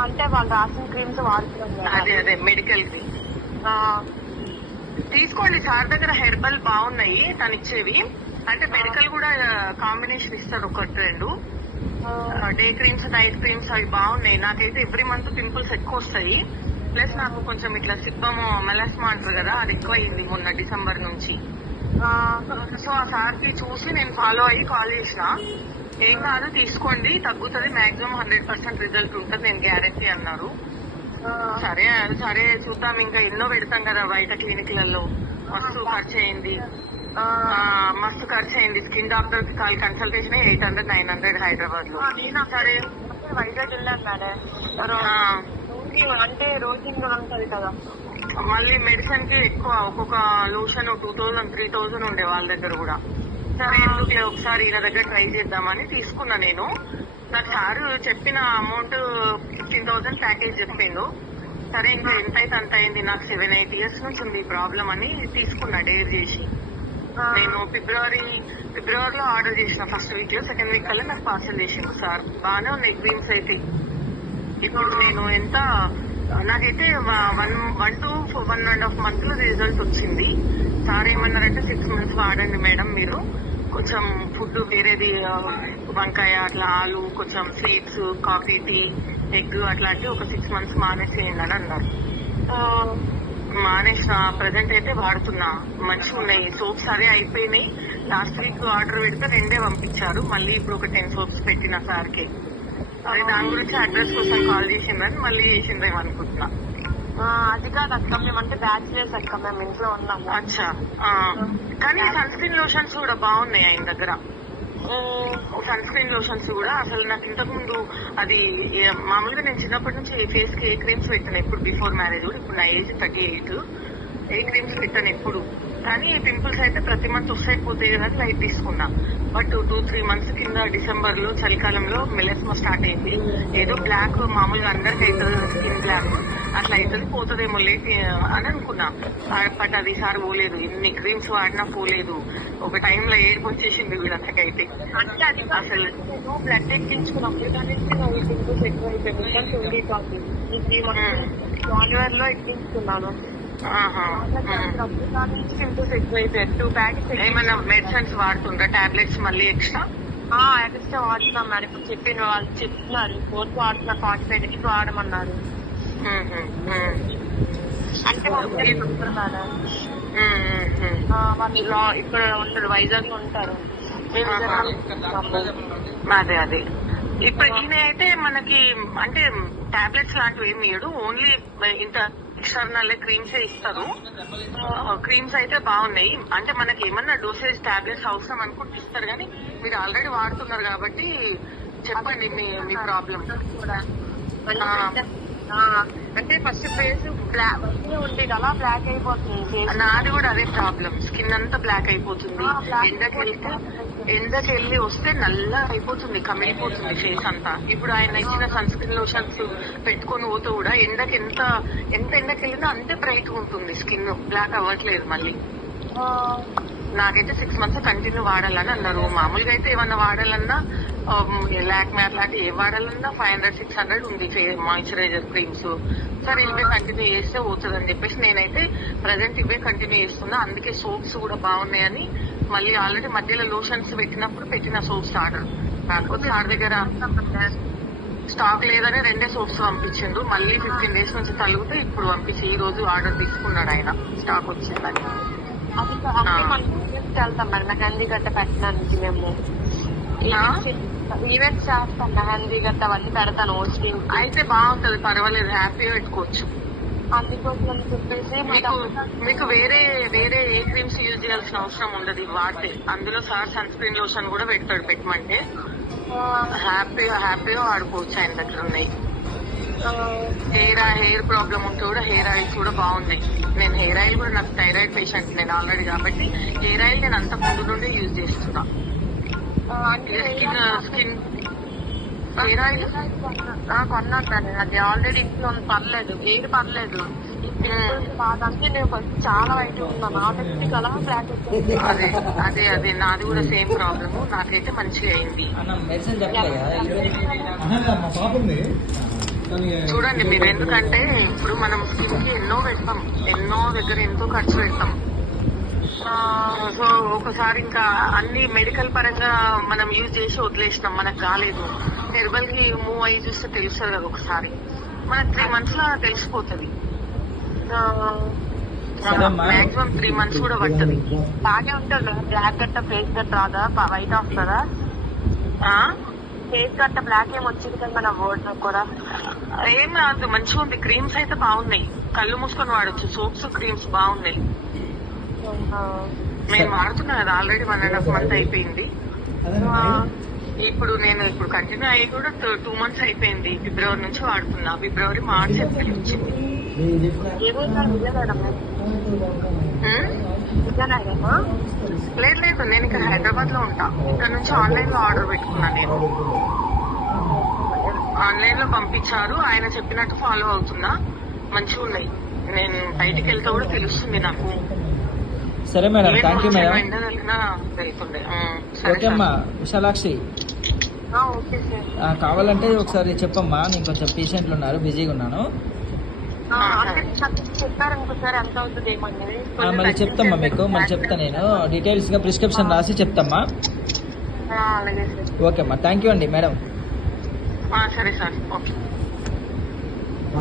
అంటే వాళ్ళు రాసిన క్రీమ్స్ వాడుతున్నాం. అదే అదే మెడికల్కి ఆ, తీసుకోండి. సార్ దగ్గర హెర్బల్ బాగున్నాయి తను ఇచ్చేవి అంటే మెడికల్ కూడా కాంబినేషన్ ఇస్తారు ఒకటి రెండు. డే క్రీమ్స్ నైట్ క్రీమ్స్ అవి బాగున్నాయి. నాకైతే ఎవ్రీ మంత్ పింపుల్స్ ఎక్కువ వస్తాయి. ప్లస్ నాకు కొంచెం ఇట్లా సిబ్బము మెలాస్మా అంటారు కదా అది ఎక్కువ అయింది మొన్న డిసెంబర్ నుంచి. సో ఆ సార్కి చూసి నేను ఫాలో అయ్యి కాల్ చేసిన. ఏం కాదు తీసుకోండి తగ్గుతుంది మాక్సిమం హండ్రెడ్ పర్సెంట్ రిజల్ట్ ఉంటుంది నేను గ్యారెంటీ అన్నారు. సరే సరే చూద్దాం ఇంకా ఎన్నో పెడతాం కదా బయట క్లినిక్లలో. మస్తు ఖర్చు అయింది మస్తు ఖర్చు అయింది స్కిన్ డాక్టర్కి call consultation eight hundred nine hundred హైదరాబాద్లో సరే వైజాగ్ వెళ్ళాను మేడం అంటే రోజు ఉంటది కదా. మళ్ళీ మెడిసిన్కి ఎక్కువ ఒక్కొక్క lotion two thousand three thousand ఉండే వాళ్ళ దగ్గర కూడా. సరే ఎందుకులే ఒకసారి ఈయన దగ్గర ట్రై చేద్దామని తీసుకున్నా నేను. నాకు సార్ చెప్పిన అమౌంట్ ఫిఫ్టీన్ థౌసండ్ ప్యాకేజ్ చెప్పిండు. సరే ఇంకా ఎంత అయితే అంత అయింది నాకు సెవెన్ ఎయిట్ ఇయర్స్ నుంచి ఉంది ఈ ప్రాబ్లం అని తీసుకున్నా డేర్ చేసి. నేను ఫిబ్రవరి ఫిబ్రవరిలో ఆర్డర్ చేసిన ఫస్ట్ వీక్లో సెకండ్ వీక్ కల్లా నాకు పార్సల్ చేసిండు సార్. బాగానే ఉన్నాయి క్రీమ్స్ అయితే. ఇప్పుడు నేను ఎంత నాకైతే one one two one and half మంత్లో రిజల్ట్ వచ్చింది. సార్ ఏమన్నారంటే సిక్స్ మంత్స్ వాడండి మేడం మీరు. కొంచెం ఫుడ్ వేరేది వంకాయ అట్లా ఆలు కొంచెం స్వీట్స్ కాఫీ టీ ఎగ్ అట్లాంటివి ఒక సిక్స్ మంత్స్ మానేసేయండి అని అన్నారు. మానేసిన ప్రజెంట్ అయితే వాడుతున్నా. మంచిగా ఉన్నాయి. సోప్స్ అవే అయిపోయినాయి. లాస్ట్ వీక్ ఆర్డర్ పెడితే రెండే పంపించారు. మళ్ళీ ఇప్పుడు ఒక టెన్ సోప్స్ పెట్టిన సార్కి. దాని గురించి అడ్రస్ కోసం కాల్ చేసిందని మళ్ళీ చేసిందేమో అనుకుంటున్నా. అది కాదు అక్క అంటే బ్యాచిలర్స్ అక్క మేము ఇంట్లో ఉన్నాము అచ్చా. కానీ సన్ స్క్రీన్ లోషన్స్ కూడా బాగున్నాయి ఆయన దగ్గర? సన్ స్క్రీన్ లోషన్స్ కూడా అసలు నాకు ఇంతకు ముందు అది మామూలుగా నేను చిన్నప్పటి నుంచి ఫేస్కి ఏ క్రీమ్స్ పెట్టాను ఇప్పుడు బిఫోర్ మ్యారేజ్ కూడా ఇప్పుడు నా ఏజ్ థర్టీ ఎయిట్ ఏ క్రీమ్స్ పెట్టాను ఎప్పుడు. కానీ పింపుల్స్ అయితే ప్రతి మంత్ వస్తాయి పోతాయి కదా లైట్ తీసుకున్నా. బట్ టూ త్రీ మంత్స్ కింద డిసెంబర్లో చలికాలంలో మెలస్మా స్టార్ట్ అయింది ఏదో బ్లాక్ మామూలుగా అందరికి అవుతుంది స్కిన్ బ్లాక్ అట్లా అవుతుంది పోతుందేమో లేట్ అని అనుకున్నా. బట్ అది సార్ పోలేదు. ఇన్ని క్రీమ్స్ వాడినా పోలేదు. ఒక టైంలో ఏడుపు వచ్చేసింది అంటే అది. అసలు బ్లడ్ పింపుల్స్ ఎక్కువ అయిపోయింది కాదు ఈ లో ఎక్కించుకున్నాను. ఏమన్నా మెడిసిన్స్ వాడుతుండ్రా? టాబ్లెట్స్ మళ్ళీ ఎక్స్ట్రా ఎక్స్ట్రా వాడుతున్నాం మేడం ఇప్పుడు చెప్పిన వాళ్ళు చెప్తున్నారు. ఫోర్త్ వాడుతున్నా ఫార్టీ ఫైవ్ డేస్ వాడమన్నారు అంటే మేడం. ఇక్కడ ఉండరు వైజాగ్లో ఉంటారు. అదే అదే. ఇప్పుడు ఈయన అయితే మనకి అంటే టాబ్లెట్స్ లాంటివి ఏమి ఇయ్యడు. ఓన్లీ ఇంత ఎక్స్టర్నల్ క్రీమ్స్ ఇస్తారు క్రీమ్స్ అయితే బాగున్నాయి. అంటే మనకి ఏమన్నా డోసేజ్ టాబ్లెట్స్ అవసరం అనుకుంటే ఇస్తారు కానీ మీరు ఆల్రెడీ వాడుతున్నారు కాబట్టి చెప్పండి మీ మీ ప్రాబ్లం కూడా ఆ. ఆ, అంటే ఫస్ట్ ఫేస్ బ్లాక్ ఉండేది అలా బ్లాక్ అయిపోతుంది నాది కూడా అదే ప్రాబ్లం స్కిన్ అంతా బ్లాక్ అయిపోతుంది. ఎండకి వెళ్తే ఎండకి వెళ్ళి వస్తే నల్ల అయిపోతుంది కమిలిపోతుంది ఫేస్ అంతా. ఇప్పుడు ఆయన ఇచ్చిన సన్ స్క్రీన్ లోషన్స్ పెట్టుకొని పోతే కూడా ఎండకి ఎంత ఎంత ఎండకి వెళ్ళినా అంతే బ్రైట్ ఉంటుంది. స్కిన్ బ్లాక్ అవ్వట్లేదు మళ్ళీ. నాకైతే సిక్స్ మంత్స్ కంటిన్యూ వాడాలని అన్నారు. మామూలుగా అయితే ఏమన్నా వాడాలన్నా లాక్మే అట్లాంటి ఏ వాడాలన్నా ఫైవ్ హండ్రెడ్ సిక్స్ హండ్రెడ్ ఉంది మాయిశ్చరైజర్ క్రీమ్స్ సరే ఇవే కంటిన్యూ చేస్తే పోతుంది అని చెప్పేసి నేనైతే ప్రజెంట్ ఇవే కంటిన్యూ చేస్తున్నా. అందుకే సోప్స్ కూడా బాగున్నాయని మళ్ళీ ఆల్రెడీ మధ్యలో లోషన్స్ పెట్టినప్పుడు పెట్టిన సోప్స్ ఆర్డర్. కాకపోతే ఆడ దగ్గర స్టాక్ లేదని రెండే సోప్స్ పంపించిండు. మళ్ళీ ఫిఫ్టీన్ డేస్ నుంచి తలిగితే ఇప్పుడు పంపించి ఈ రోజు ఆర్డర్ తీసుకున్నాడు ఆయన. స్టాక్ వచ్చిందని. అది కా- అంటే మనం ఈవెంట్స్ వెళ్తాం మెహందీ గట్ట పెట్టడానికి మేము. ఆ? ఈవెంట్స్ చేస్తాం మెహందీ గట్ట అవన్నీ పెడతాను హోస్టింగ్ అయితే బాగుంటది పర్వాలేదు హ్యాపీగా పెట్టుకోవచ్చు. అందుకోసం అని చెప్పేసి మీకు మీకు వేరే వేరే ఏ క్రీమ్స్ యూజ్ చేయాల్సిన అవసరం ఉండదు వాడితే అందులో సార్ సన్ స్క్రీన్ లోషన్ కూడా పెడతాడు పెట్టమంటే. హ్యాపీగా హ్యాపీగా వాడుకోవచ్చు ఆయన దగ్గర ఉన్నాయి. హెయిర్ హెయిర్ ప్రాబ్లం ఉంటే కూడా హెయిర్ ఆయిల్స్ కూడా బాగున్నాయి. నేను హెయిర్ ఆయిల్ కూడా నాకు థైరాయిడ్ పేషెంట్ నేను ఆల్రెడీ కాబట్టి హెయిర్ ఆయిల్ నేను అంత ముందు నుండి యూజ్ చేస్తున్నా. Skin skin hair oil? కొన్నాను మేడం అది ఆల్రెడీ ఇంట్లో పర్లేదు. ఏది పర్లేదు. బాధంటే నేను కొంచెం చాలా వైట్ ఉన్నాను ఆటోమేటిక్ అలా బ్లాక్ అదే అదే అదే. నాది కూడా సేమ్ ప్రాబ్లమ్. నాకైతే మంచిగా అయింది. కదా చూడండి మీరు ఎందుకంటే ఇప్పుడు మనం స్కిన్కి ఎన్నో పెడతాం ఎన్నో దగ్గర ఎంతో ఖర్చు పెడతాం సో ఒకసారి ఇంకా అన్ని మెడికల్ పరంగా మనం యూజ్ చేసి వదిలేసినాం. మనకు కాలేదు హెర్బల్కి మూవ్ అయ్యి చూస్తే తెలుస్తుంది కదా ఒకసారి. మనకు త్రీ మంత్స్లో తెలిసిపోతుంది. మాక్సిమం త్రీ మంత్స్ కూడా పడుతుంది బాగా ఉంటుంది కదా? బ్లాక్ గట్ట ఫేస్ గట్ట రాదా? వైట్ వస్తుందా ఆ? ఫేస్ గట్ట బ్లాక్ ఏం వచ్చింది కదా మన వర్డ్ కూడా. ఏం రాదు మంచిగా ఉంది. క్రీమ్స్ అయితే బాగున్నాయి. కళ్ళు మూసుకొని వాడచ్చు. సోప్స్ క్రీమ్స్ బాగున్నాయి. నేను వాడుతున్నా కదా already one and half month అయిపోయింది. ఇప్పుడు నేను ఇప్పుడు కంటిన్యూ అయ్యి కూడా టూ మంత్స్ అయిపోయింది. ఫిబ్రవరి నుంచి వాడుతున్నా. ఫిబ్రవరి మార్చ్ ఏప్రిల్ వచ్చింది లేదు లేదు. నేను ఇక్కడ హైదరాబాద్లో ఉంటా. ఇక్కడ నుంచి ఆన్లైన్లో ఆర్డర్ పెట్టుకున్నా నేను. ఆన్లైన్లో పంపించారు. ఆయన చెప్పినట్టు ఫాలో అవుతున్నా. మంచిగా ఉన్నాయి. నేను బయటికి వెళ్తే కూడా తెలుస్తుంది నాకు. సరే madam thank you madam. Okay అమ్మా విశాలాక్షి. కావాలంటే ఒకసారి చెప్పమ్మా. నేను కొంచెం పేషెంట్లు ఉన్నారు బిజీగా ఉన్నాను. మళ్ళీ చెప్తామ్మా మీకు మళ్ళీ చెప్తా నేను. డీటెయిల్స్గా ప్రిస్క్రిప్షన్ రాసి చెప్తామ్మా. ఓకే అమ్మా థ్యాంక్ యూ అండి మేడం. సరే సార్. ఓకే.